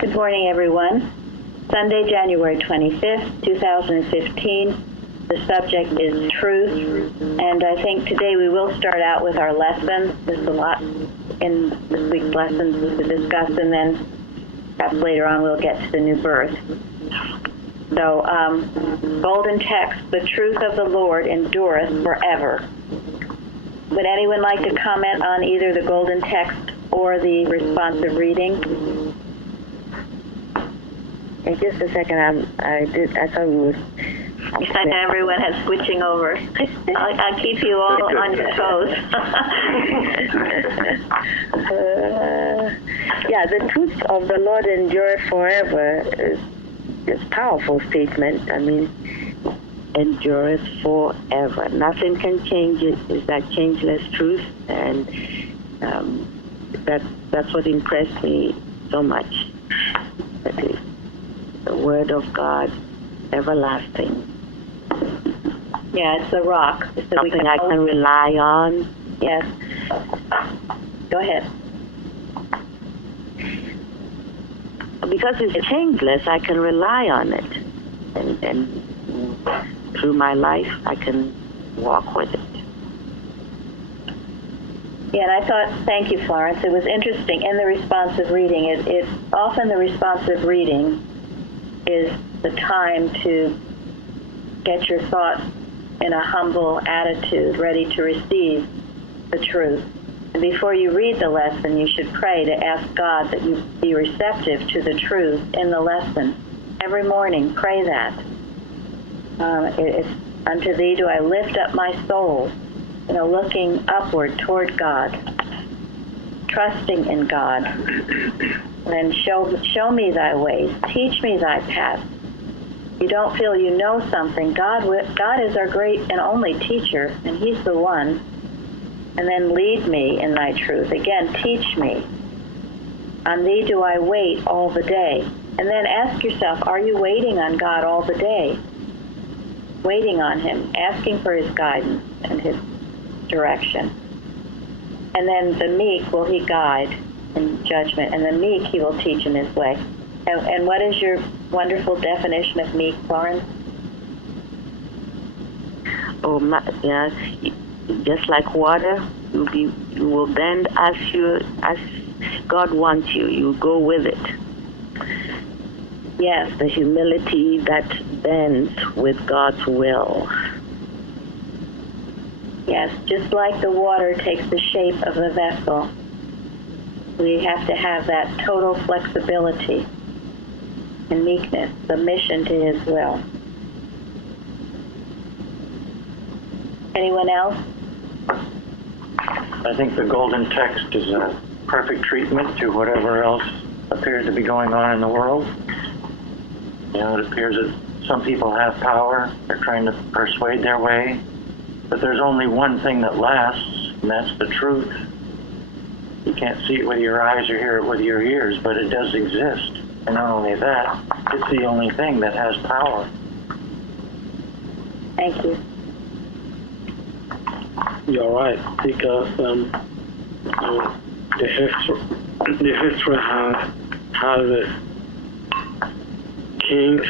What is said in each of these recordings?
Good morning, everyone. Sunday, January 25th, 2015. The subject is truth, and I think today we will start out with our lesson. There's a lot in this week's lessons to discuss, and then perhaps later on we'll get to the new birth. So, golden text, the truth of the Lord endureth forever. Would anyone like to comment on either the golden text or the responsive reading? In just a second, I thought we was... Everyone has switching over. I'll keep you all on your toes. Yeah, the truth of the Lord endureth forever is a powerful statement. I mean, endureth forever. Nothing can change it. It's that changeless truth, and that's what impressed me so much. That is the Word of God, everlasting. Yeah, it's a rock. So something I can rely on. Yes. Go ahead. Because it's changeless, I can rely on it. And through my life, I can walk with it. Yeah, and I thought, thank you, Florence. It was interesting in the responsive reading. It's often the responsive reading is the time to get your thoughts in a humble attitude, ready to receive the truth. And before you read the lesson, you should pray to ask God that you be receptive to the truth in the lesson. Every morning, pray that. It's, unto thee do I lift up my soul, looking upward toward God, trusting in God. And show me thy ways, teach me thy paths. You don't feel you know something. God is our great and only teacher, and he's the one. And then lead me in thy truth. Again, teach me. On thee do I wait all the day. And then ask yourself, are you waiting on God all the day? Waiting on him, asking for his guidance and his direction. And then the meek will he guide in judgment, and the meek he will teach in his way. And what is your wonderful definition of meek, Florence? Oh, yeah, just like water, you will bend as God wants you. You go with it. Yes. The humility that bends with God's will. Yes, just like the water takes the shape of the vessel, we have to have that total flexibility and meekness, submission to his will. Anyone else? I think the golden text is a perfect treatment to whatever else appears to be going on in the world. It appears that some people have power. They're trying to persuade their way. But there's only one thing that lasts, and that's the truth. You can't see it with your eyes or hear it with your ears, but it does exist. And not only that, it's the only thing that has power. Thank you. You're right, because the history has it. Kings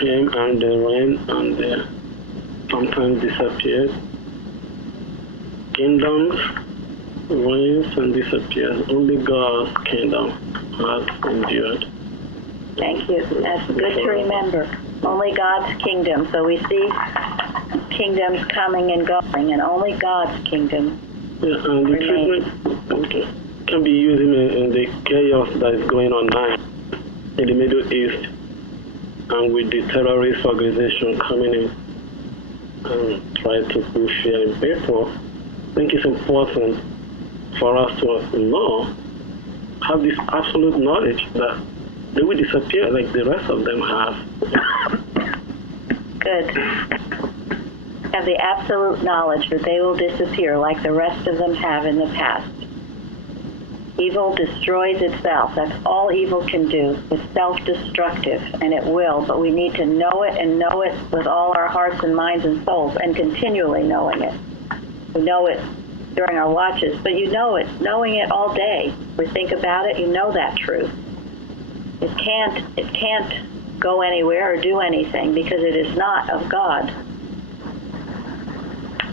came and they reigned and they sometimes disappeared. Kingdoms reigns and disappears. Only God's kingdom has endured. Thank you. That's good to remember. Only God's kingdom. So we see kingdoms coming and going, and only God's kingdom and remains. The treatment can be used in the chaos that is going on now in the Middle East, and with the terrorist organization coming in and trying to push fear in people. I think it's important for us to know, have this absolute knowledge that they will disappear like the rest of them have. Good. Have the absolute knowledge that they will disappear like the rest of them have in the past. Evil destroys itself. That's all evil can do. It's self-destructive, and it will, but we need to know it and know it with all our hearts and minds and souls, and continually knowing it. We know it during our watches, but you know it, knowing it all day. We think about it, you know that truth. It can't go anywhere or do anything because it is not of God.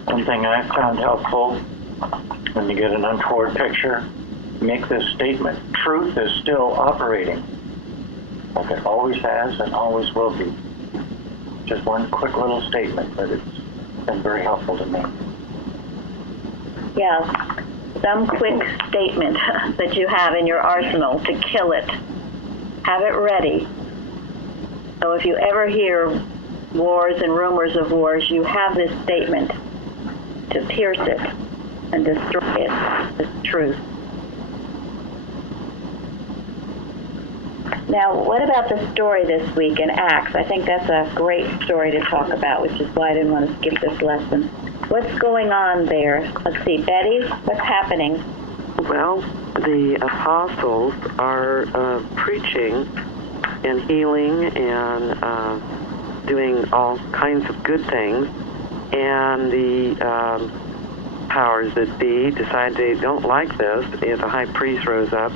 One thing I found helpful when you get an untoward picture, make this statement: truth is still operating, like it always has and always will be. Just one quick little statement, but it's been very helpful to me. Yeah, some quick statement that you have in your arsenal to kill it. Have it ready. So if you ever hear wars and rumors of wars, you have this statement to pierce it and destroy it, this truth. Now, what about the story this week in Acts? I think that's a great story to talk about, which is why I didn't want to skip this lesson. What's going on there? Let's see, Betty, what's happening? Well, the apostles are preaching and healing and doing all kinds of good things, and the powers that be decide they don't like this. The high priest rose up,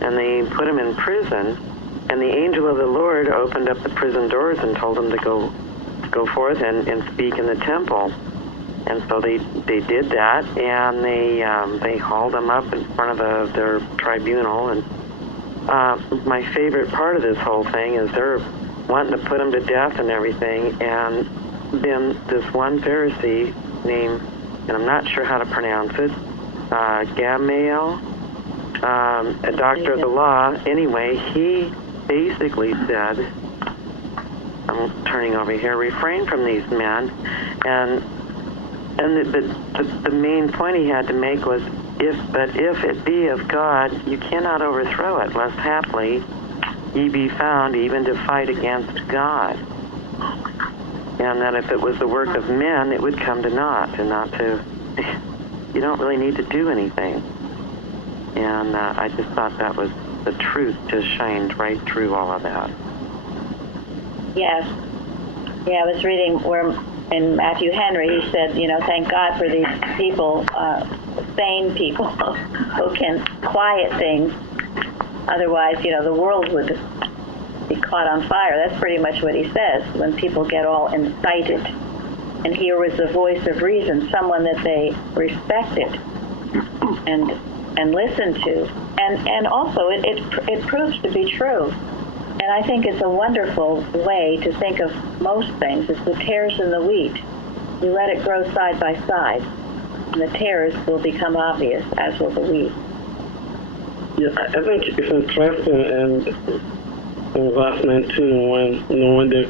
and they put him in prison, and the angel of the Lord opened up the prison doors and told him to go forth and speak in the temple. And so they did that, and they hauled him up in front of their tribunal. And my favorite part of this whole thing is they're wanting to put him to death and everything. And then this one Pharisee named, and I'm not sure how to pronounce it, Gamaliel, a doctor of the law. Anyway, he basically said, I'm turning over here, refrain from these men, and the main point he had to make was, if it be of God, you cannot overthrow it, lest haply ye be found even to fight against God. And that if it was the work of men, it would come to naught, and not to, you don't really need to do anything. And I just thought that was the truth, just shined right through all of that. Yes. Yeah, I was reading where in Matthew Henry, he said, thank God for these people, sane people, who can quiet things. Otherwise, the world would be caught on fire. That's pretty much what he says, when people get all incited. And here was the voice of reason, someone that they respected and listened to. And also, it proves to be true. And I think it's a wonderful way to think of most things. It's the tares and the wheat. You let it grow side by side, and the tares will become obvious, as will the wheat. Yeah, I think it's interesting, and in verse 19, when they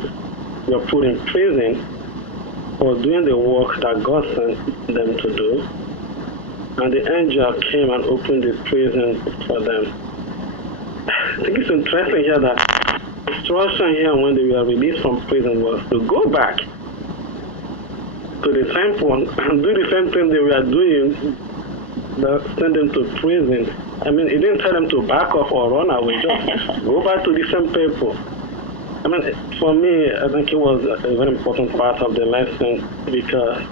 were put in prison for doing the work that God sent them to do, and the angel came and opened the prison for them. I think it's interesting here that the instruction here when they were released from prison was to go back to the temple and do the same thing they were doing, that sent them to prison. I mean, it didn't tell them to back off or run away, just go back to the same people. I mean, for me, I think it was a very important part of the lesson, because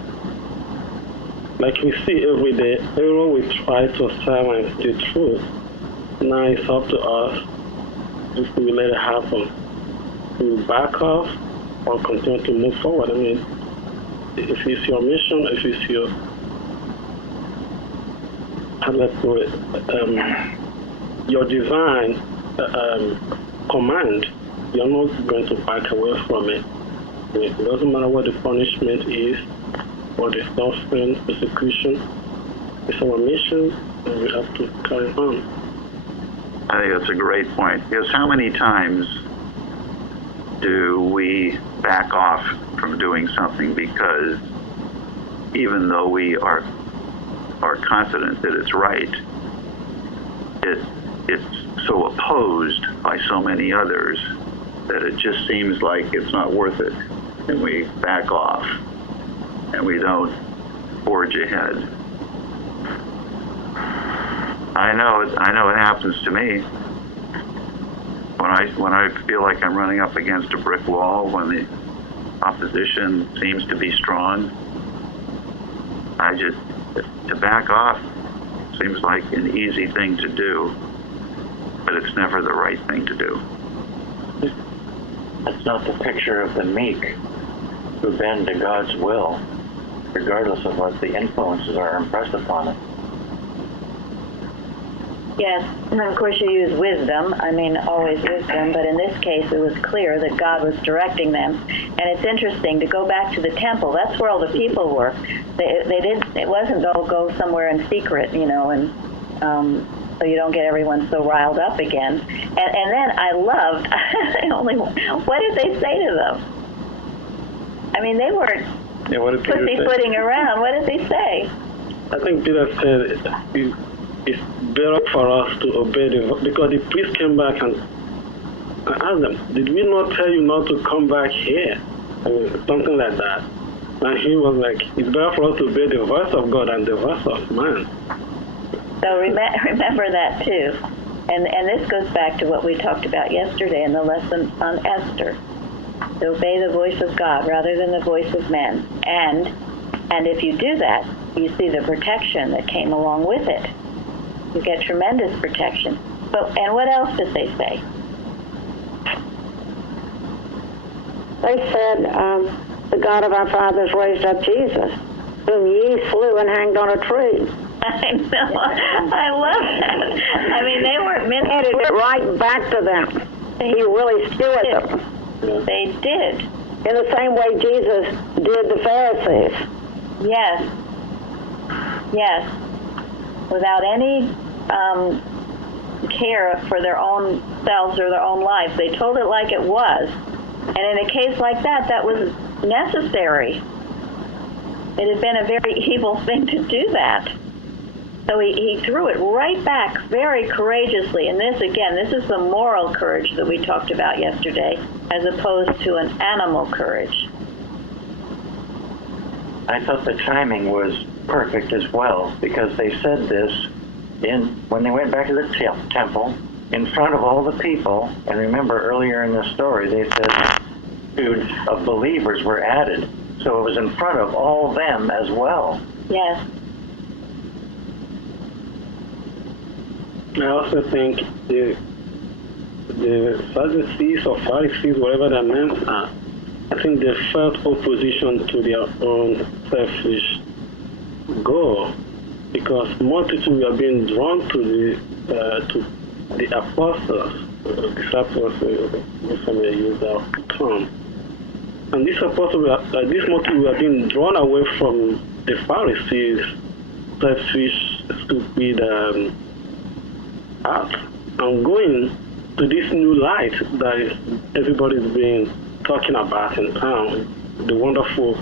like we see every day, everyone will try to silence the truth. Now it's up to us if we let it happen. We back off or continue to move forward. I mean, if it's your mission, if it's your, your divine command, you're not going to back away from it. It doesn't matter what the punishment is, or the suffering, persecution. It's our mission, and we have to carry on. I think that's a great point, because how many times do we back off from doing something because even though we are confident that it's right, it's so opposed by so many others that it just seems like it's not worth it, and we back off and we don't forge ahead. I know it happens to me. When I feel like I'm running up against a brick wall, when the opposition seems to be strong, to back off seems like an easy thing to do. But but it's never the right thing to do. That's not the picture of the meek who bend to God's will, regardless of what the influences are impressed upon it. Yes, and of course you use wisdom. I mean, always wisdom, but in this case it was clear that God was directing them. And it's interesting to go back to the temple. That's where all the people were. They didn't. It wasn't go somewhere in secret, and so you don't get everyone so riled up again. And then I loved. What did they say to them? I mean, they weren't pussyfooting around. What did they say? I think Peter said it's better for us to obey because the priest came back and asked them, did we not tell you not to come back here? I mean, something like that. And he was like, it's better for us to obey the voice of God than the voice of man. So remember that too. And this goes back to what we talked about yesterday in the lesson on Esther. To obey the voice of God rather than the voice of men. And if you do that, you see the protection that came along with it. You get tremendous protection. And what else did they say? They said, the God of our fathers raised up Jesus, whom ye slew and hanged on a tree. I know. I love that. I mean, they weren't meant to. It right back to them. He really skewered them. They did. In the same way Jesus did the Pharisees. Yes. Yes. Without any care for their own selves or their own lives. They told it like it was. And in a case like that, that was necessary. It had been a very evil thing to do that. So he threw it right back very courageously. And this is the moral courage that we talked about yesterday, as opposed to an animal courage. I thought the timing was perfect as well, because they said this when they went back to the temple in front of all the people. And remember, earlier in the story, they said multitudes of believers were added. So it was in front of all them as well. Yes. I also think the Sadducees or Pharisees, whatever their names are, I think they felt opposition to their own selfish goal, because multitudes were being drawn to the apostles, disciples, if I may use that term. And these apostles, these multitudes were being drawn away from the Pharisees' selfish, stupid art, and going to this new light that everybody's been talking about in town, the wonderful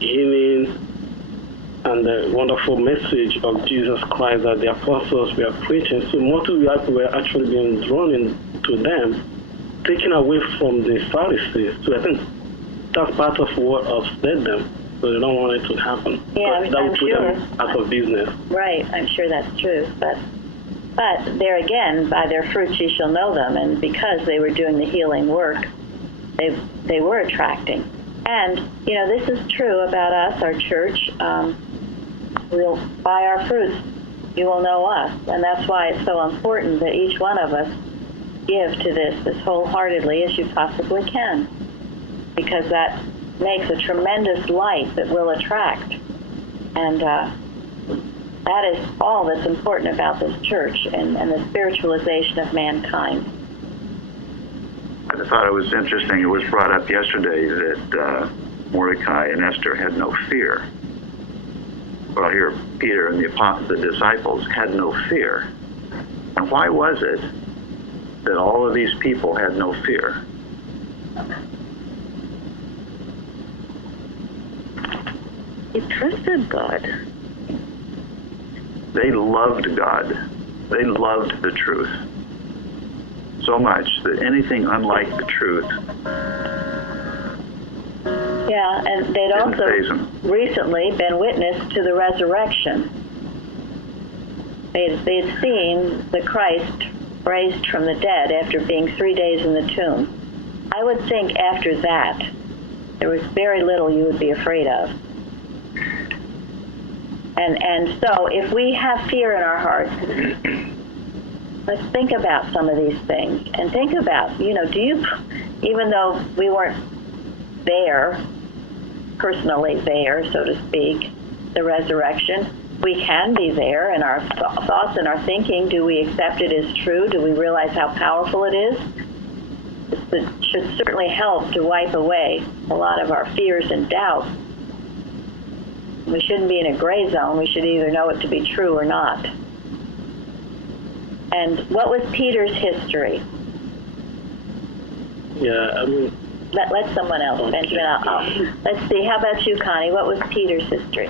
healing and the wonderful message of Jesus Christ that the apostles were preaching. So multitudes were actually being drawn into them, taken away from the Pharisees. So I think that's part of what upset them. So they don't want it to happen. Yeah, that would I'm put sure. them out of business. Right, I'm sure that's true. But there again, by their fruits ye shall know them. And because they were doing the healing work, they were attracting. And, this is true about us, our church. We'll, by our fruits, you will know us. And that's why it's so important that each one of us give to this as wholeheartedly as you possibly can. Because that makes a tremendous light that will attract. And that is all that's important about this church and the spiritualization of mankind. I thought it was interesting. It was brought up yesterday that Mordecai and Esther had no fear. Well, here Peter and the disciples had no fear. And why was it that all of these people had no fear? He trusted God. They loved God. They loved the truth so much that anything unlike the truth. Yeah, and they'd also recently been witness to the resurrection. They'd seen the Christ raised from the dead after being 3 days in the tomb. I would think after that, there was very little you would be afraid of. And so if we have fear in our hearts, let's think about some of these things and think about, do you, even though we weren't there, personally there, so to speak, the resurrection, we can be there in our thoughts and our thinking. Do we accept it as true? Do we realize how powerful it is? It should certainly help to wipe away a lot of our fears and doubts. We shouldn't be in a gray zone. We should either know it to be true or not. And what was Peter's history? Yeah, Let someone else, okay. Benjamin. Let's see. How about you, Connie? What was Peter's history?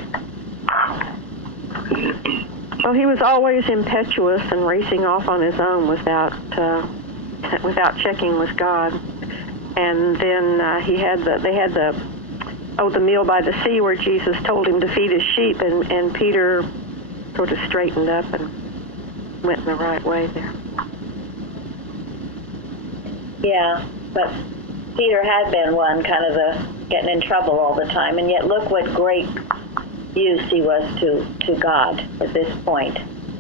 Well, he was always impetuous and racing off on his own without checking with God. And then they had the meal by the sea where Jesus told him to feed his sheep, and Peter sort of straightened up and went in the right way there. Yeah, but Peter had been one kind of getting in trouble all the time, and yet look what great use he was to God at this point.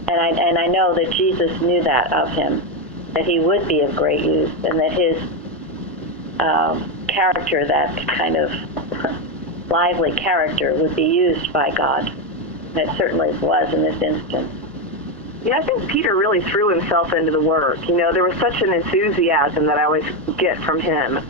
And I know that Jesus knew that of him, that he would be of great use, and that his character, that kind of lively character, would be used by God. And it certainly was in this instance. Yeah, I think Peter really threw himself into the work. There was such an enthusiasm that I always get from him.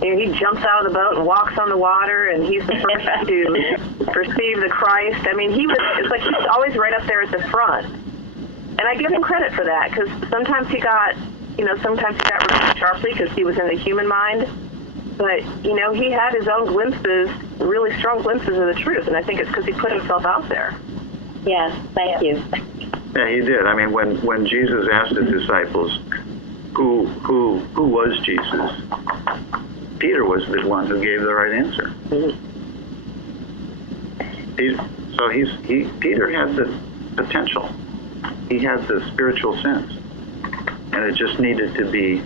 He jumps out of the boat and walks on the water, and he's the first to perceive the Christ. I mean, it's like he's always right up there at the front. And I give him credit for that, because sometimes he got really sharply because he was in the human mind. But, he had his own glimpses, really strong glimpses of the truth, and I think it's because he put himself out there. Yes, thank you. Yeah, he did. I mean, when Jesus asked his disciples, who was Jesus? Peter was the one who gave the right answer. Peter had the potential. He had the spiritual sense, and it just needed to be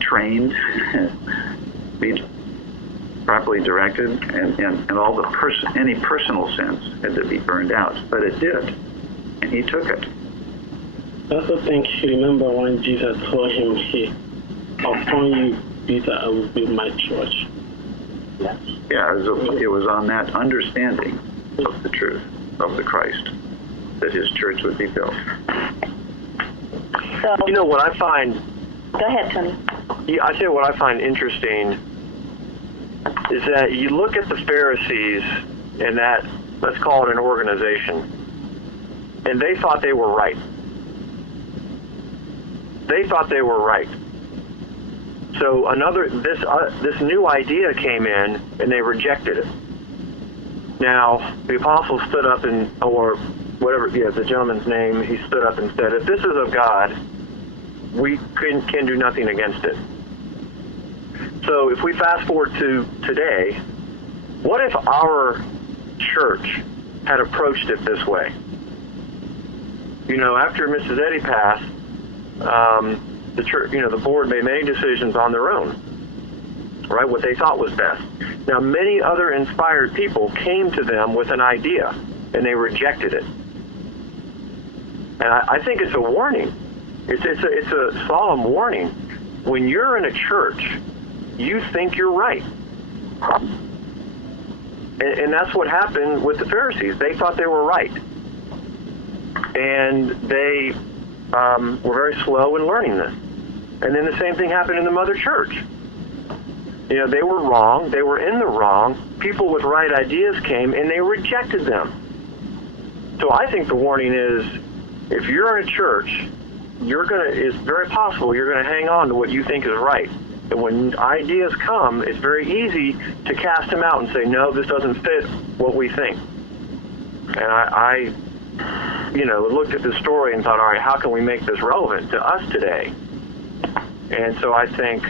trained, be properly directed, and all the any personal sense had to be burned out. But it did, and he took it. I also think he remember when Jesus told him, upon you, Peter, I will build my church. Yeah, it was on that understanding of the truth of the Christ that his church would be built. So, what I find... Go ahead, Tony. Yeah, I say what I find interesting is that you look at the Pharisees and that, let's call it an organization, and they thought they were right. They thought they were right. So this new idea came in, and they rejected it. Now, the apostles stood up the gentleman's name, he stood up and said, if this is of God, we can do nothing against it. So if we fast forward to today, what if our church had approached it this way? After Mrs. Eddy passed, the church, the board made many decisions on their own, right? What they thought was best. Now, many other inspired people came to them with an idea, and they rejected it. And I think it's a warning. It's a solemn warning. When you're in a church, you think you're right. And that's what happened with the Pharisees. They thought they were right. And they were very slow in learning this. And then the same thing happened in the mother church. They were wrong. They were in the wrong. People with right ideas came, and they rejected them. So I think the warning is, if you're in a church, it's very possible you're going to hang on to what you think is right. And when ideas come, it's very easy to cast them out and say, no, this doesn't fit what we think. And I looked at this story and thought, all right, how can we make this relevant to us today? And so I think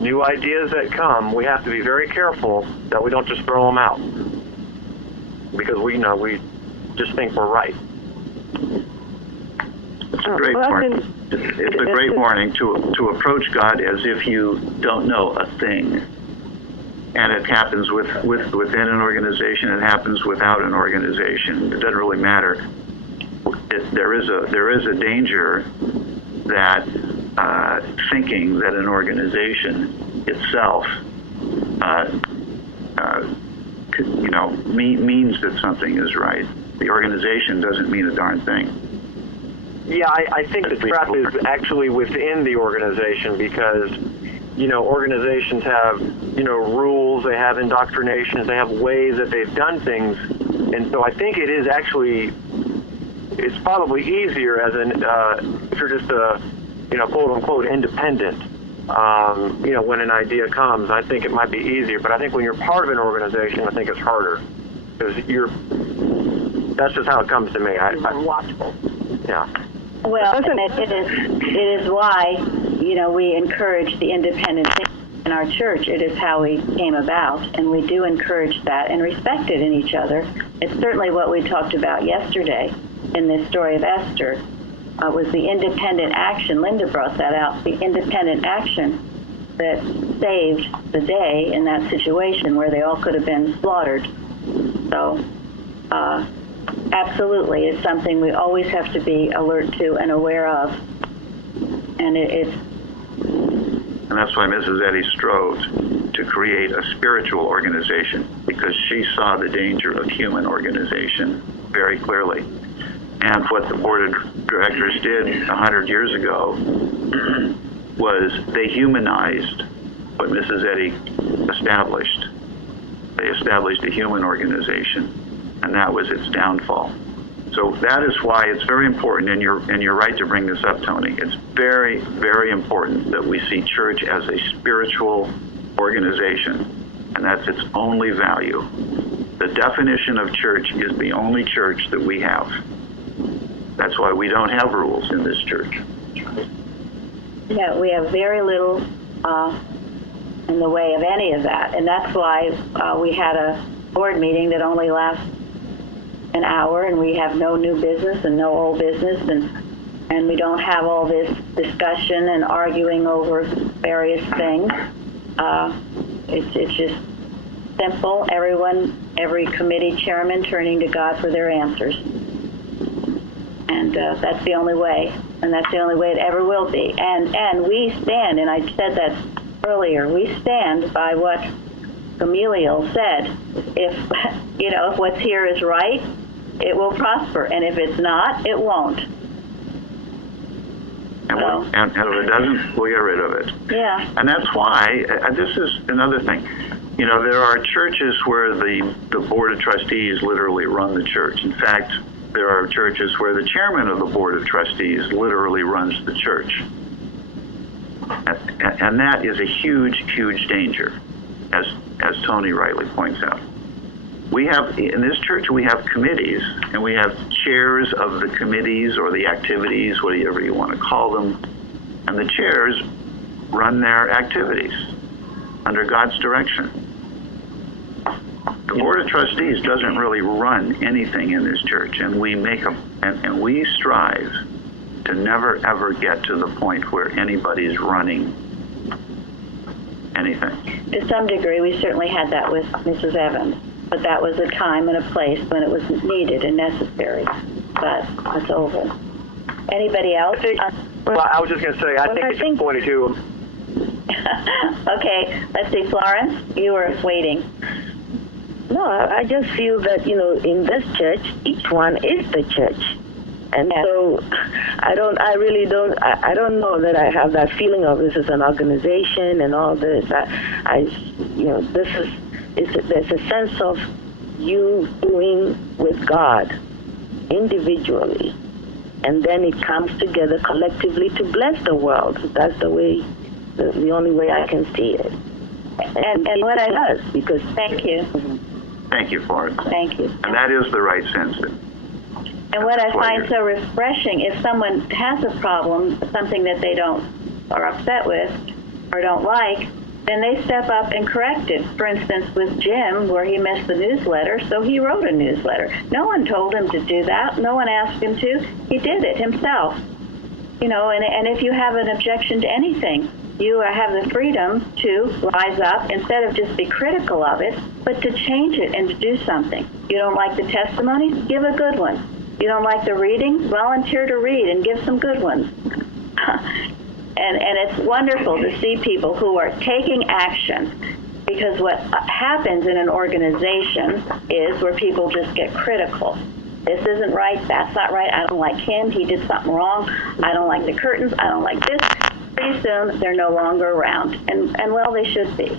new ideas that come, we have to be very careful that we don't just throw them out, because we just think we're right. It's a great warning. It's a great warning to approach God as if you don't know a thing. And it happens within an organization. It happens without an organization. It doesn't really matter. there is a danger that thinking that an organization itself, means that something is right. The organization doesn't mean a darn thing. Yeah, I think the trap is actually within the organization because, organizations have, rules, they have indoctrinations, they have ways that they've done things. And so I think it is actually, it's probably easier as if you're just a, quote unquote independent, when an idea comes, I think it might be easier. But I think when you're part of an organization, I think it's harder because that's just how it comes to me. More watchful. Yeah. Well, and it is why, we encourage the independent thinking in our church. It is how we came about, and we do encourage that and respect it in each other. It's certainly what we talked about yesterday in this story of Esther, was the independent action. Linda brought that out, the independent action that saved the day in that situation where they all could have been slaughtered. So, absolutely, it's something we always have to be alert to and aware of. And and that's why Mrs. Eddy strove to create a spiritual organization, because she saw the danger of human organization very clearly. And what the board of directors did 100 years ago was they humanized what Mrs. Eddy established. They established a human organization, and that was its downfall. So that is why it's very important, and you're right to bring this up, Tony. It's very, very important that we see church as a spiritual organization, and that's its only value. The definition of church is the only church that we have. That's why we don't have rules in this church. Yeah, we have very little in the way of any of that, and that's why we had a board meeting that only lasts an hour, and we have no new business and no old business, and we don't have all this discussion and arguing over various things. It's just simple. Every committee chairman turning to God for their answers. And that's the only way, and that's the only way it ever will be. And we stand, and I said that earlier, we stand by what Gamaliel said. If what's here is right, it will prosper, and if it's not, it won't. And if it doesn't, we'll get rid of it. Yeah. And that's why, this is another thing. There are churches where the board of trustees literally run the church. In fact, there are churches where the chairman of the board of trustees literally runs the church. And that is a huge, huge danger, as Tony rightly points out. In this church, we have committees, and we have chairs of the committees or the activities, whatever you want to call them, and the chairs run their activities under God's direction. The board of trustees doesn't really run anything in this church, and we strive to never ever get to the point where anybody's running anything. To some degree, we certainly had that with Mrs. Evans, but that was a time and a place when it was needed and necessary. But it's over. Anybody else? I was just going to say, I think it's pointed to. Okay, let's see, Florence, you were waiting. No, I just feel that, in this church, each one is the church. And so I don't know that I have that feeling of this is an organization and all this. There's a sense of you doing with God individually. And then it comes together collectively to bless the world. That's the only way I can see it. And what I does, because thank you. Thank you, Florence. Thank you. And that is the right sense. And what I find so refreshing, if someone has a problem, something that they are upset with or don't like, then they step up and correct it. For instance, with Jim, where he missed the newsletter, so he wrote a newsletter. No one told him to do that. No one asked him to. He did it himself. And if you have an objection to anything, you have the freedom to rise up instead of just be critical of it, but to change it and to do something. You don't like the testimony? Give a good one. You don't like the reading? Volunteer to read and give some good ones. And it's wonderful to see people who are taking action, because what happens in an organization is where people just get critical. This isn't right, that's not right, I don't like him, he did something wrong, I don't like the curtains, I don't like this. Pretty soon they're no longer around, and well, they should be.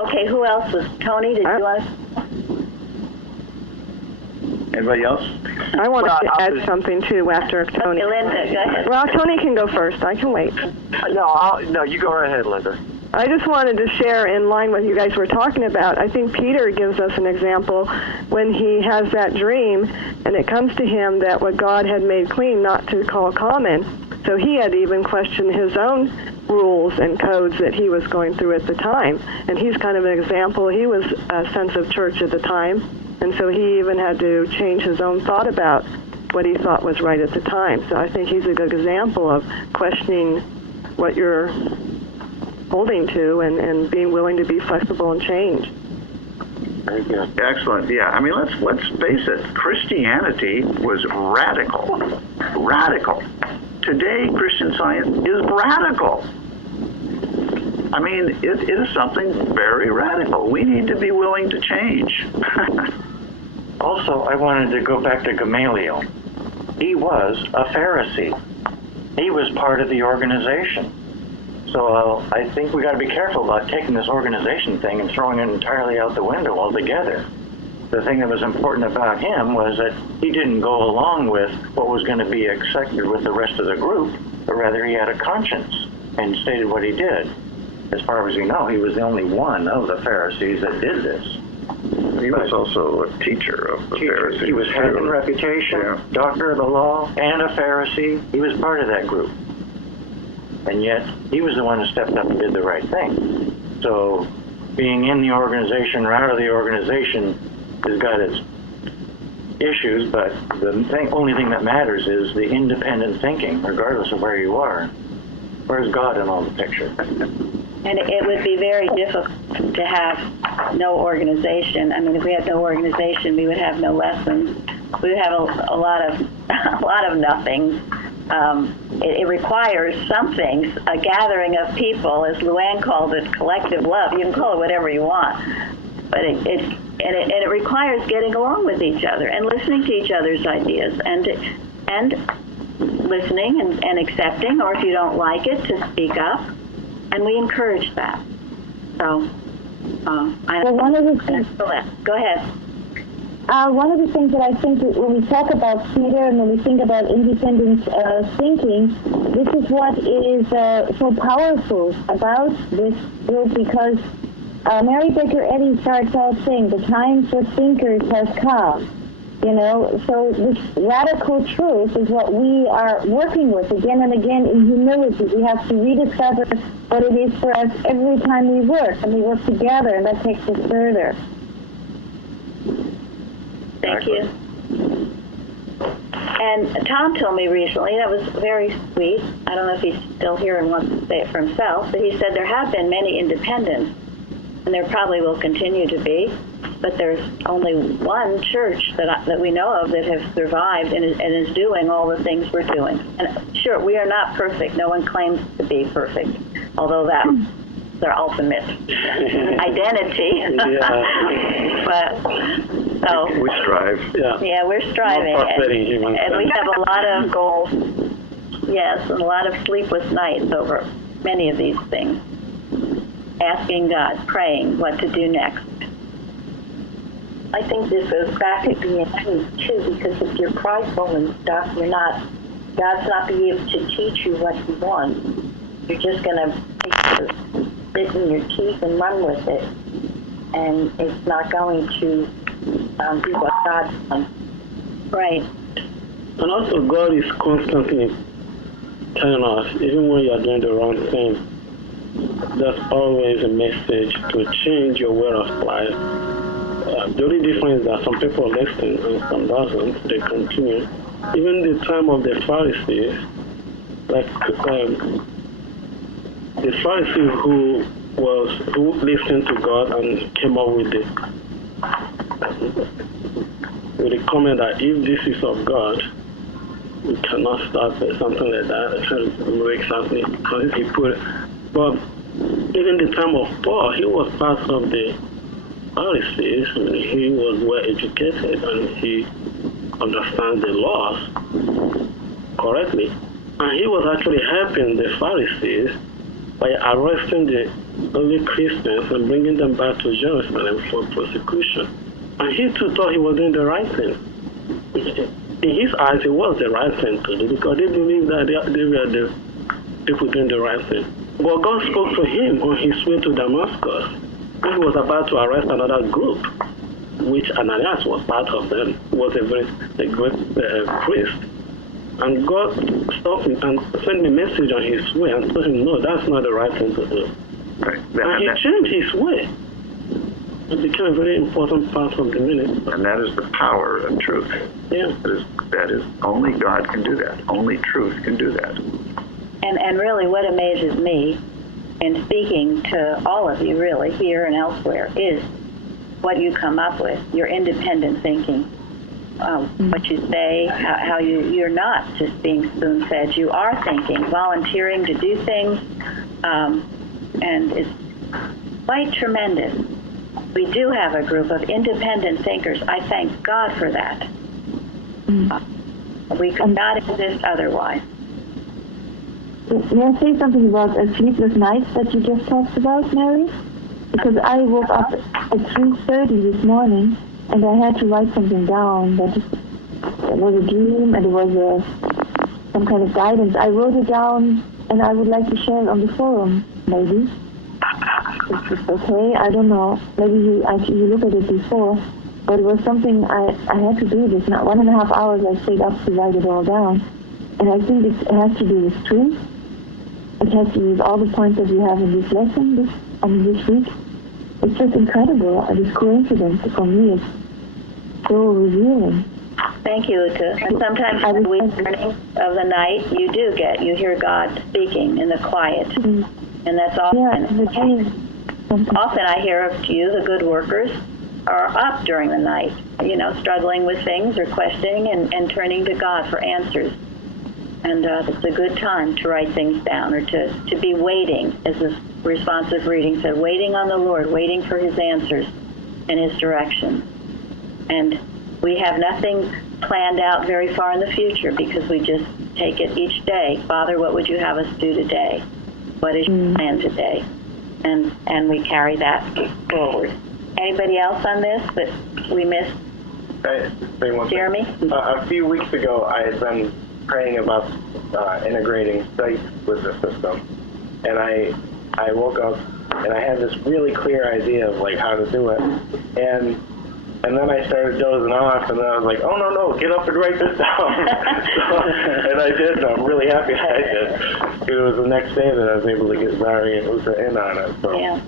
Okay, who else was? Tony, did you want to? Anybody else? I wanted to add something too after Tony. Okay, Linda, go ahead. Well, Tony can go first. I can wait. No, you go right ahead, Linda. I just wanted to share, in line with what you guys were talking about, I think Peter gives us an example when he has that dream, and it comes to him that what God had made clean not to call common. So he had even questioned his own rules and codes that he was going through at the time. And he's kind of an example. He was a sense of church at the time, and so he even had to change his own thought about what he thought was right at the time. So I think he's a good example of questioning what you're holding to and being willing to be flexible and change. Very good. Excellent. Yeah. I mean, let's face it. Christianity was radical. Radical. Today, Christian Science is radical. I mean, it is something very radical. We need to be willing to change. Also, I wanted to go back to Gamaliel. He was a Pharisee. He was part of the organization. So I think we got to be careful about taking this organization thing and throwing it entirely out the window altogether. The thing that was important about him was that he didn't go along with what was going to be accepted with the rest of the group, but rather he had a conscience and stated what he did. As far as we know, he was the only one of the Pharisees that did this. He was also a teacher of the Pharisees. He was head in reputation, Yeah. doctor of the law, and a Pharisee. He was part of that group. And yet, he was the one who stepped up and did the right thing. So, being in the organization or out of the organization has got its issues, but the only thing that matters is the independent thinking, regardless of where you are. Where's God in all the picture? And it would be very difficult to have no organization. I mean, if we had no organization, we would have no lessons. We would have a lot of nothing. It requires something, a gathering of people, as Luann called it, collective love. You can call it whatever you want, but it requires getting along with each other and listening to each other's ideas and listening and accepting, or if you don't like it, to speak up. And we encourage that. So, one of the things. Go ahead. One of the things that I think that when we talk about Peter and when we think about independent thinking, this is what is so powerful about this group, because Mary Baker Eddy starts out saying, the time for thinkers has come. You know, so this radical truth is what we are working with again and again in humility. We have to rediscover what it is for us every time we work, and we work together, and that takes us further. Thank you. And Tom told me recently, that was very sweet. I don't know if he's still here and wants to say it for himself, but he said there have been many independents, and there probably will continue to be, but there's only one church that we know of that has survived and is doing all the things we're doing. And sure, we are not perfect. No one claims to be perfect, although that's their ultimate identity. But so we strive. Yeah, we're striving, and we have a lot of goals. Yes, and a lot of sleepless nights over many of these things. Asking God, praying what to do next. I think this goes back to being huge too, because if you're prideful and stuff, God's not be able to teach you what you want. You're just going to take your bit in your teeth and run with it, and it's not going to be what God wants. Right. And also, God is constantly telling us, even when you are doing the wrong thing, there's always a message to change your way of life. The only difference is that some people listen and some doesn't. They continue. Even the time of the Pharisees, like the Pharisee who listened to God and came up with with the comment that if this is of God, we cannot stop it, something like that. I can't remember exactly how he put it. But even the time of Paul, he was part of the Pharisees. I mean, he was well educated and he understands the laws correctly. And he was actually helping the Pharisees by arresting the early Christians and bringing them back to Jerusalem for persecution. And he too thought he was doing the right thing. In his eyes, it was the right thing to do because they believed that they were the people doing the right thing. But God spoke to him on his way to Damascus. He was about to arrest another group, which Ananias was part of them. He was a great priest. And God stopped him and sent me a message on his way and told him, no, that's not the right thing to do. Right. And he changed his way. It became a very important part of the ministry. And that is the power of truth. Yeah. That is only God can do that. Only truth can do that. And really what amazes me in speaking to all of you really here and elsewhere is what you come up with, your independent thinking. What you say, how you're not just being spoon-fed. You are thinking, volunteering to do things, and it's quite tremendous. We do have a group of independent thinkers. I thank God for that. We could not exist otherwise. May I say something about a sleepless night that you just talked about, Mary? Because I woke up at 3:30 this morning, and I had to write something down. That was a dream, and it was some kind of guidance. I wrote it down, and I would like to share it on the forum, maybe. If it's okay, I don't know. Maybe you look at it before, but it was something I had to do this. Not 1.5 hours I stayed up to write it all down. And I think it has to do with truth. It has to do with all the points that we have in this lesson this week. It's just incredible. This coincidence for me is so revealing. Thank you, Uta. And sometimes in the wee morning of the night, you hear God speaking in the quiet. Mm-hmm. And that's often. Yeah, often I hear of you, the good workers, are up during the night, struggling with things or questioning and turning to God for answers. And it's a good time to write things down or to be waiting, as the responsive reading said, waiting on the Lord, waiting for his answers and his direction. And we have nothing planned out very far in the future because we just take it each day. Father, what would you have us do today? What is your plan today? And we carry that forward. Anybody else on this that we missed? Jeremy? A few weeks ago, I had been praying about integrating sight with the system, and I woke up and I had this really clear idea of how to do it, and then I started dozing off, and then I was like, oh no, get up and write this down. And I did, and I'm really happy I did. It was the next day that I was able to get Zari and Uta in on it. So. Yeah.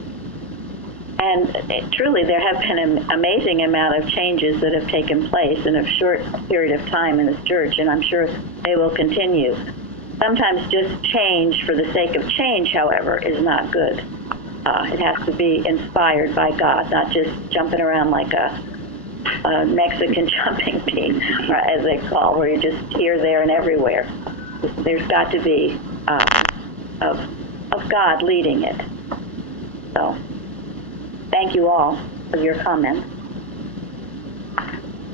And truly, there have been an amazing amount of changes that have taken place in a short period of time in this church, and I'm sure they will continue. Sometimes just change for the sake of change, however, is not good. It has to be inspired by God, not just jumping around like a Mexican jumping bean, as they call, where you're just here, there, and everywhere. There's got to be of God leading it. So. Thank you all for your comments.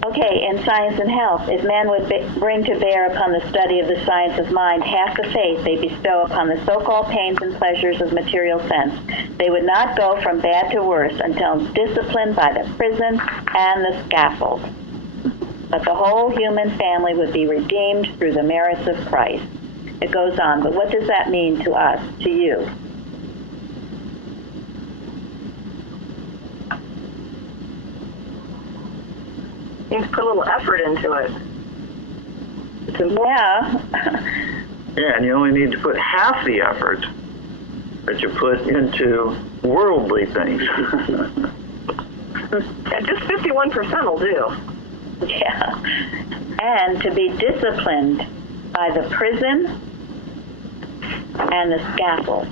Okay, in science and health, if man would bring to bear upon the study of the science of mind half the faith they bestow upon the so-called pains and pleasures of material sense, they would not go from bad to worse until disciplined by the prison and the scaffold. But the whole human family would be redeemed through the merits of Christ. It goes on, but what does that mean to us, to you? You need to put a little effort into it. Yeah. Yeah, and you only need to put half the effort that you put into worldly things. Yeah, just 51% will do. Yeah. And to be disciplined by the prison and the scaffold.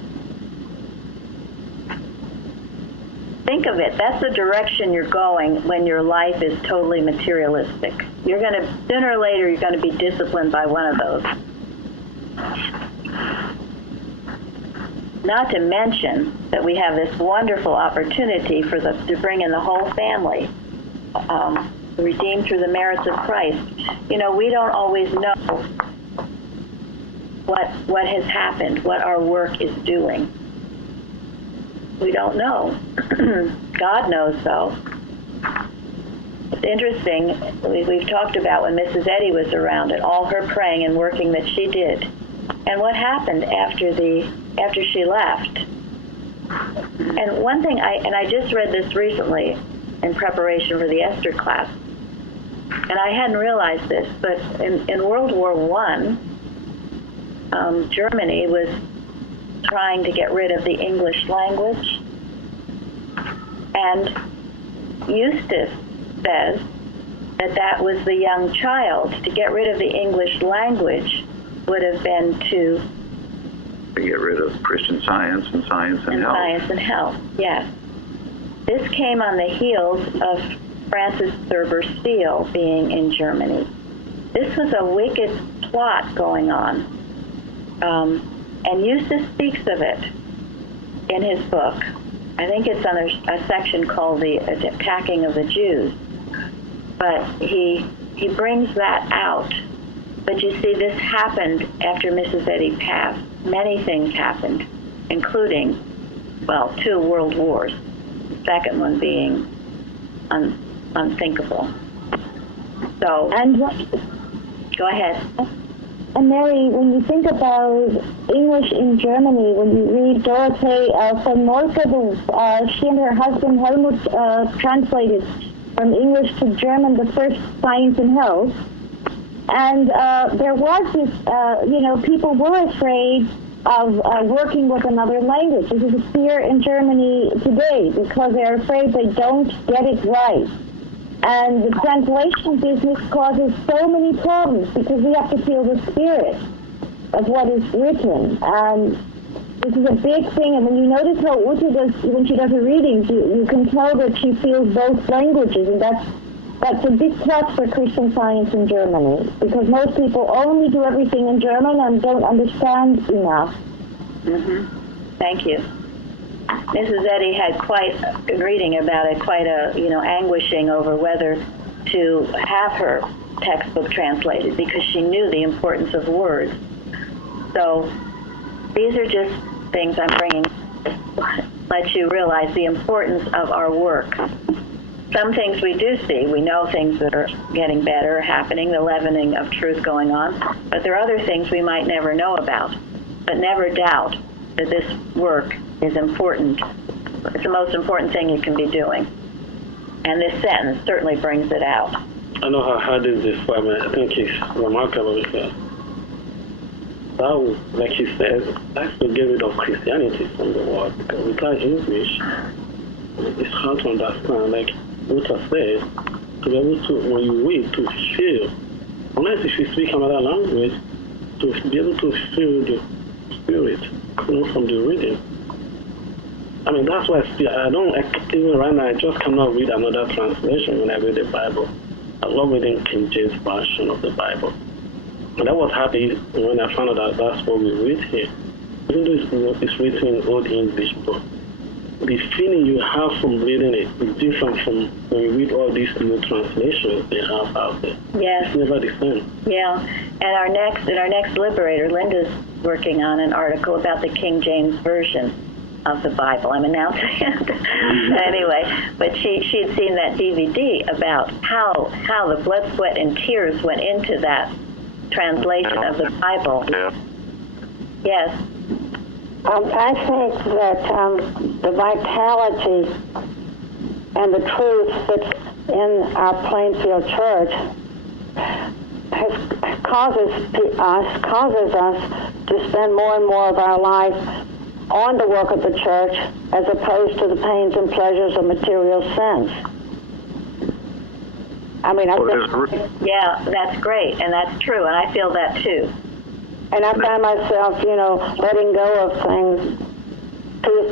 think of it, that's the direction you're going when your life is totally materialistic. You're going to, sooner or later, you're going to be disciplined by one of those. Not to mention that we have this wonderful opportunity to bring in the whole family, redeemed through the merits of Christ. You know, we don't always know what has happened, what our work is doing. We don't know. God knows, though. It's interesting, we've talked about when Mrs. Eddy was around and all her praying and working that she did. And what happened after she left. And one thing, I just read this recently in preparation for the Esther class, and I hadn't realized this, but in World War I, Germany was trying to get rid of the English language. And Eustace says that was the young child. To get rid of the English language would have been to get rid of Christian Science and Science and Health. Science and Health, yes. This came on the heels of Francis Thurber Steele being in Germany. This was a wicked plot going on. And Eustace speaks of it in his book. I think it's on a section called The Attacking of the Jews. But he brings that out. But you see, this happened after Mrs. Eddy passed. Many things happened, including, well, 2 world wars, the second one being unthinkable. So, go ahead. And Mary, when you think about English in Germany, when you read Dorothee von Moltke, she and her husband Helmut translated from English to German the first Science and Health. And there was this, people were afraid of working with another language. This is a fear in Germany today because they're afraid they don't get it right. And the translation business causes so many problems because we have to feel the spirit of what is written. And this is a big thing. And when you notice how Ute does, when she does her readings, you can tell that she feels both languages. And that's a big plus for Christian Science in Germany because most people only do everything in German and don't understand enough. Mm-hmm. Thank you. Mrs. Eddy had reading about it, quite anguishing over whether to have her textbook translated because she knew the importance of words. So these are just things I'm bringing to let you realize the importance of our work. Some things we do see. We know things that are getting better, happening, the leavening of truth going on, but there are other things we might never know about. But never doubt that this work is important. It's the most important thing you can be doing. And this sentence certainly brings it out. I know how hard it is for me. I think it's remarkable because that was, like he said, that's to get rid of Christianity from the world because without English, it's hard to understand. Like Luther said, to be able to, when you read, to feel, unless if you speak another language, to be able to feel the spirit, from the reading. I mean, that's why even right now, I just cannot read another translation when I read the Bible. I love reading King James Version of the Bible. And I was happy when I found out that that's what we read here. Even though it's written in Old English, but the feeling you have from reading it is different from when you read all these new translations they have out there. Yes. It's never the same. Yeah. And in our next Liberator, Linda's working on an article about the King James Version of the Bible. I'm announcing it. Anyway, but she'd seen that DVD about how the blood, sweat, and tears went into that translation of the Bible. Yeah. Yes. I think that the vitality and the truth that's in our Plainfield Church causes us to spend more and more of our life on the work of the church as opposed to the pains and pleasures of material sense. I mean, yeah, that's great, and that's true, and I feel that too. And I find myself, letting go of things to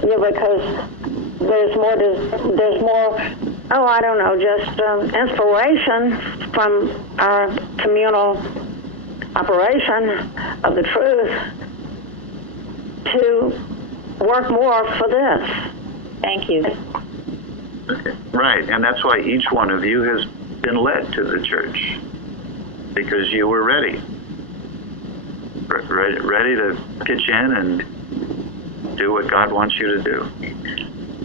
because there's more, I don't know, just inspiration from our communal operation of the truth to work more for this. Thank you. Okay. Right, and that's why each one of you has been led to the church, because you were ready to pitch in and do what God wants you to do.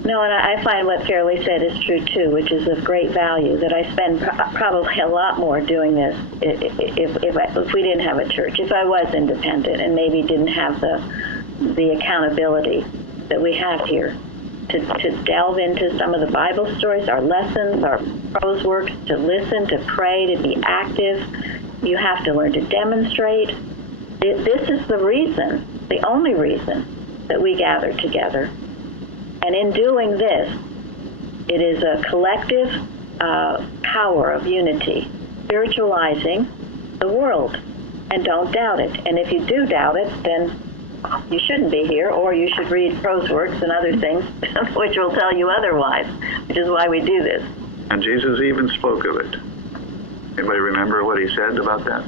No, and I find what Fairley said is true too, which is of great value, that I spend probably a lot more doing this if we didn't have a church, if I was independent and maybe didn't have the accountability that we have here, to delve into some of the Bible stories, our lessons, our prose works, to listen, to pray, to be active. You have to learn to demonstrate. This is the reason, the only reason, that we gather together. And in doing this, it is a collective power of unity, spiritualizing the world. And don't doubt it. And if you do doubt it, then you shouldn't be here, or you should read prose works and other things which will tell you otherwise, which is why we do this. And Jesus even spoke of it. Anybody remember what he said about that?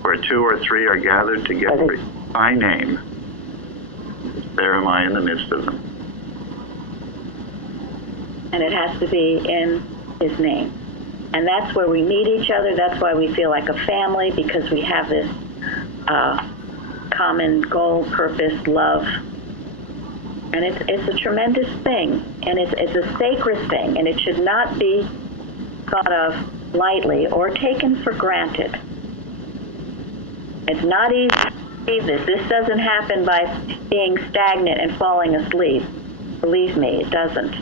Where 2 or 3 are gathered together in my name, there am I in the midst of them. And it has to be in his name. And that's where we meet each other. That's why we feel like a family, because we have this common goal, purpose, love. And it's a tremendous thing. And it's a sacred thing. And it should not be thought of lightly or taken for granted. It's not easy to see this. This doesn't happen by being stagnant and falling asleep. Believe me, it doesn't.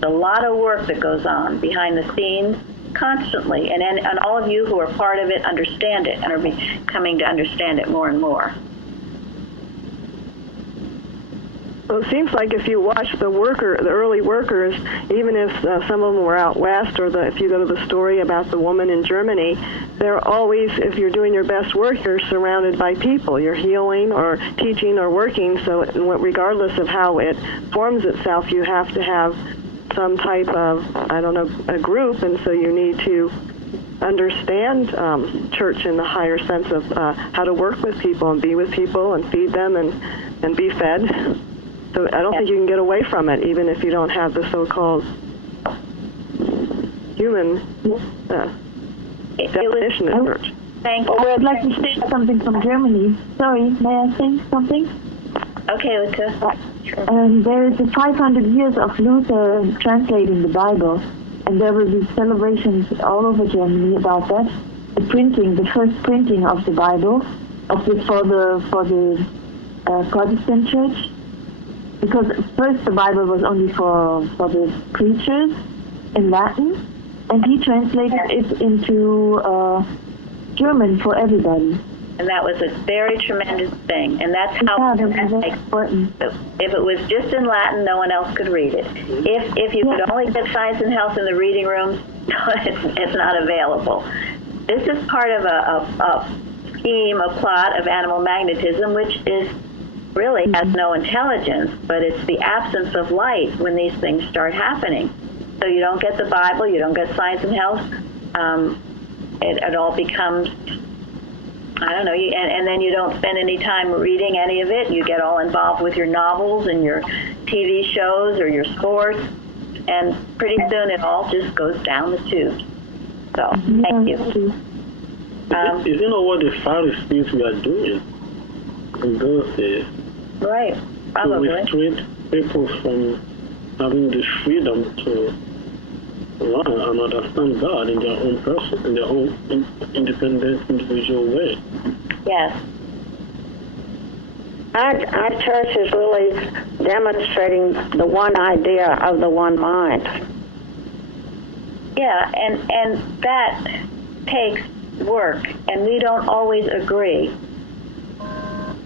There's a lot of work that goes on behind the scenes constantly, and all of you who are part of it understand it and are coming to understand it more and more. Well, it seems like if you watch the early workers, even if some of them were out west, or if you go to the story about the woman in Germany, they're always, if you're doing your best work, you're surrounded by people. You're healing or teaching or working, so regardless of how it forms itself, you have to have some type of, a group, and so you need to understand church in the higher sense of how to work with people and be with people and feed them and be fed. So I don't think you can get away from it, even if you don't have the so-called human definition of church. Thank you. Oh, I'd like to say something from Germany. Sorry, may I say something? Okay, Luca. There is 500 years of Luther translating the Bible, and there will be celebrations all over Germany about that. The first printing of the Bible, for the Protestant church. Because first the Bible was only for the preachers in Latin, and he translated it into German for everybody. And that was a very tremendous thing. And that's how important. If it was just in Latin, no one else could read it. If you could only get Science and Health in the reading rooms, it's not available. This is part of a scheme, a plot of animal magnetism, which is really has no intelligence, but it's the absence of light when these things start happening. So you don't get the Bible, you don't get Science and Health. It all becomes, and then you don't spend any time reading any of it. You get all involved with your novels and your TV shows or your sports, and pretty soon it all just goes down the tubes. So, thank you. Is it not what the Pharisees were doing in those days? Right, probably. To restrict people from having the freedom to learn and understand God in their own person, in their own independent, individual way. Yes. Our church is really demonstrating the one idea of the one mind. Yeah, and that takes work, and we don't always agree.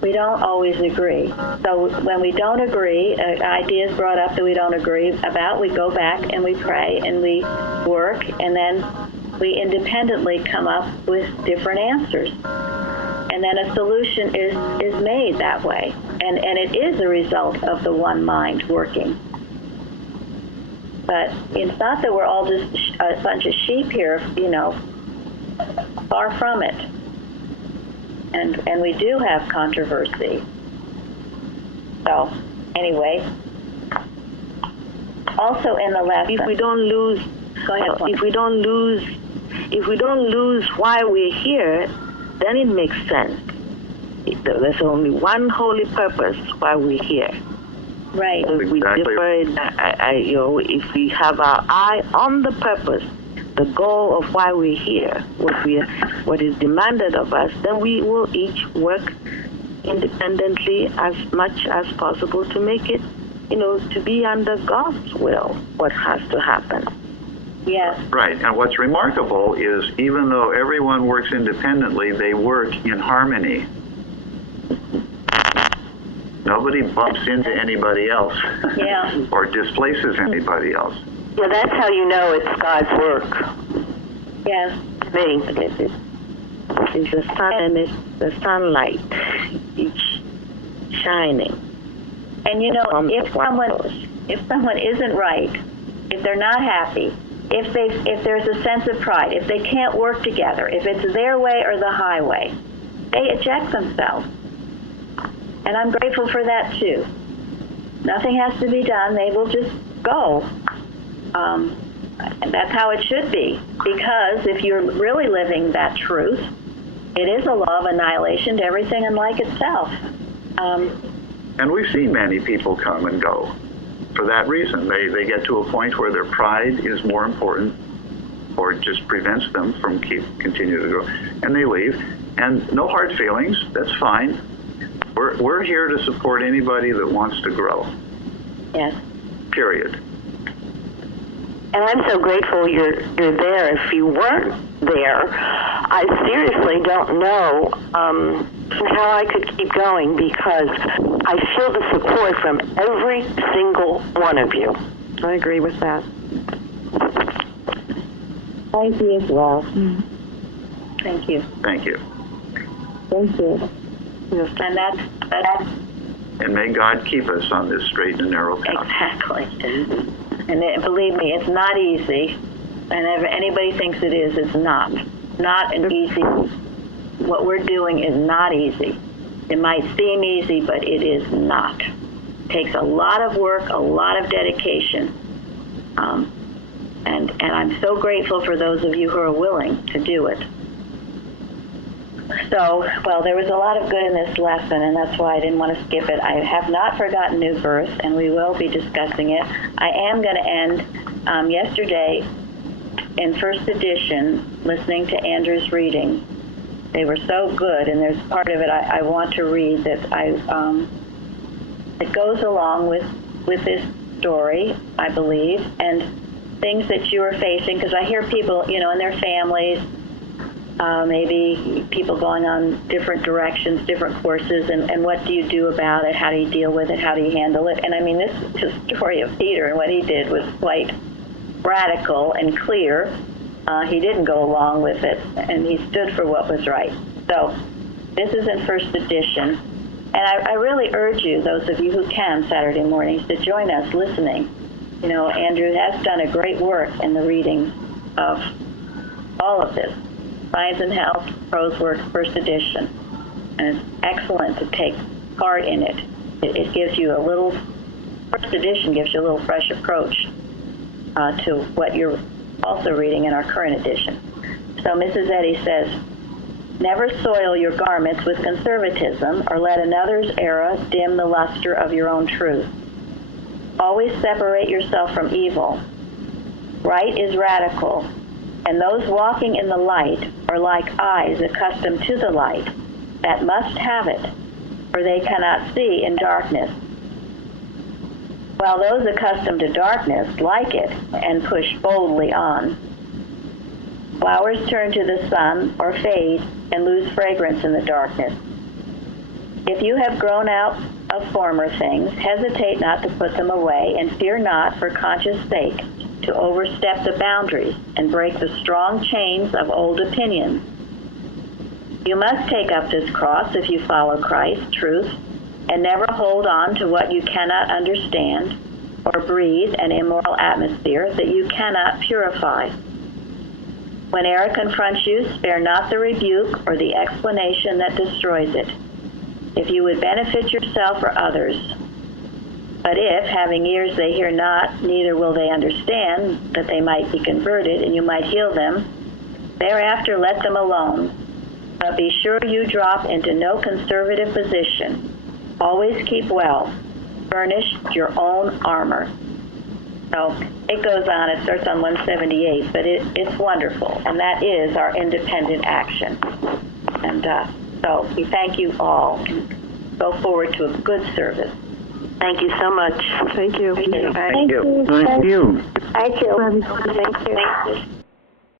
We don't always agree. So when we don't agree, ideas brought up that we don't agree about, we go back and we pray and we work, and then we independently come up with different answers. And then a solution is made that way. And it is a result of the one mind working. But it's not that we're all just a bunch of sheep here, far from it. And we do have controversy. So, anyway. Also in the lesson, if we don't lose, go ahead, if we don't lose why we're here, then it makes sense. There's only one holy purpose why we're here. Right. If we differ, if we have our eye on the purpose, the goal of why we're here, what is demanded of us, then we will each work independently as much as possible to make it, to be under God's will, what has to happen. Yes. Right. And what's remarkable is even though everyone works independently, they work in harmony. Nobody bumps into anybody else or displaces anybody else. Yeah, that's how you know it's God's work. Yes. It's the sun and it's the sunlight, each shining. And if someone isn't right, if they're not happy, if there's a sense of pride, if they can't work together, if it's their way or the highway, they eject themselves. And I'm grateful for that too. Nothing has to be done. They will just go. And that's how it should be. Because if you're really living that truth, it is a law of annihilation to everything unlike itself. And we've seen many people come and go for that reason. They get to a point where their pride is more important or it just prevents them from continue to grow. And they leave. And no hard feelings. That's fine. We're here to support anybody that wants to grow. Yes. Period. And I'm so grateful you're there. If you weren't there, I seriously don't know how I could keep going because I feel the support from every single one of you. I agree with that. Thank you as well. Thank you. Thank you. Thank you. Yes. And that's and may God keep us on this straight and narrow path. Exactly. And believe me, it's not easy. And if anybody thinks it is, it's not. Not an easy. What we're doing is not easy. It might seem easy, but it is not. It takes a lot of work, a lot of dedication. And I'm so grateful for those of you who are willing to do it. So, there was a lot of good in this lesson, and that's why I didn't want to skip it. I have not forgotten New Birth, and we will be discussing it. I am going to end yesterday in first edition, listening to Andrew's reading. They were so good, and there's part of it I want to read that it goes along with this story, I believe, and things that you are facing, because I hear people, in their families, maybe people going on different directions, different courses, and what do you do about it? How do you deal with it? How do you handle it? And I mean, this story of Peter and what he did was quite radical and clear. He didn't go along with it, and he stood for what was right. So this is in first edition. And I really urge you, those of you who can, Saturday mornings, to join us listening. Andrew has done a great work in the reading of all of this. Science and Health, Prose Works, first edition. And it's excellent to take part in it. It gives you first edition gives you a little fresh approach to what you're also reading in our current edition. So Mrs. Eddy says, never soil your garments with conservatism or let another's error dim the luster of your own truth. Always separate yourself from evil. Right is radical, and those walking in the light are like eyes accustomed to the light that must have it, for they cannot see in darkness. While those accustomed to darkness like it and push boldly on. Flowers turn to the sun or fade and lose fragrance in the darkness. If you have grown out of former things, hesitate not to put them away, and fear not for conscience sake to overstep the boundaries and break the strong chains of old opinions. You must take up this cross if you follow Christ, truth, and never hold on to what you cannot understand or breathe an immoral atmosphere that you cannot purify. When error confronts you, spare not the rebuke or the explanation that destroys it, if you would benefit yourself or others. But if, having ears they hear not, neither will they understand, that they might be converted, and you might heal them, thereafter let them alone. But be sure you drop into no conservative position. Always keep well. Furnish your own armor. So it goes on. It starts on 178, but it's wonderful, and that is our independent action. And so we thank you all. Go forward to a good service. Thank you so much. Thank you. Thank you. Thank you. Thank you. Thank you. Thank you.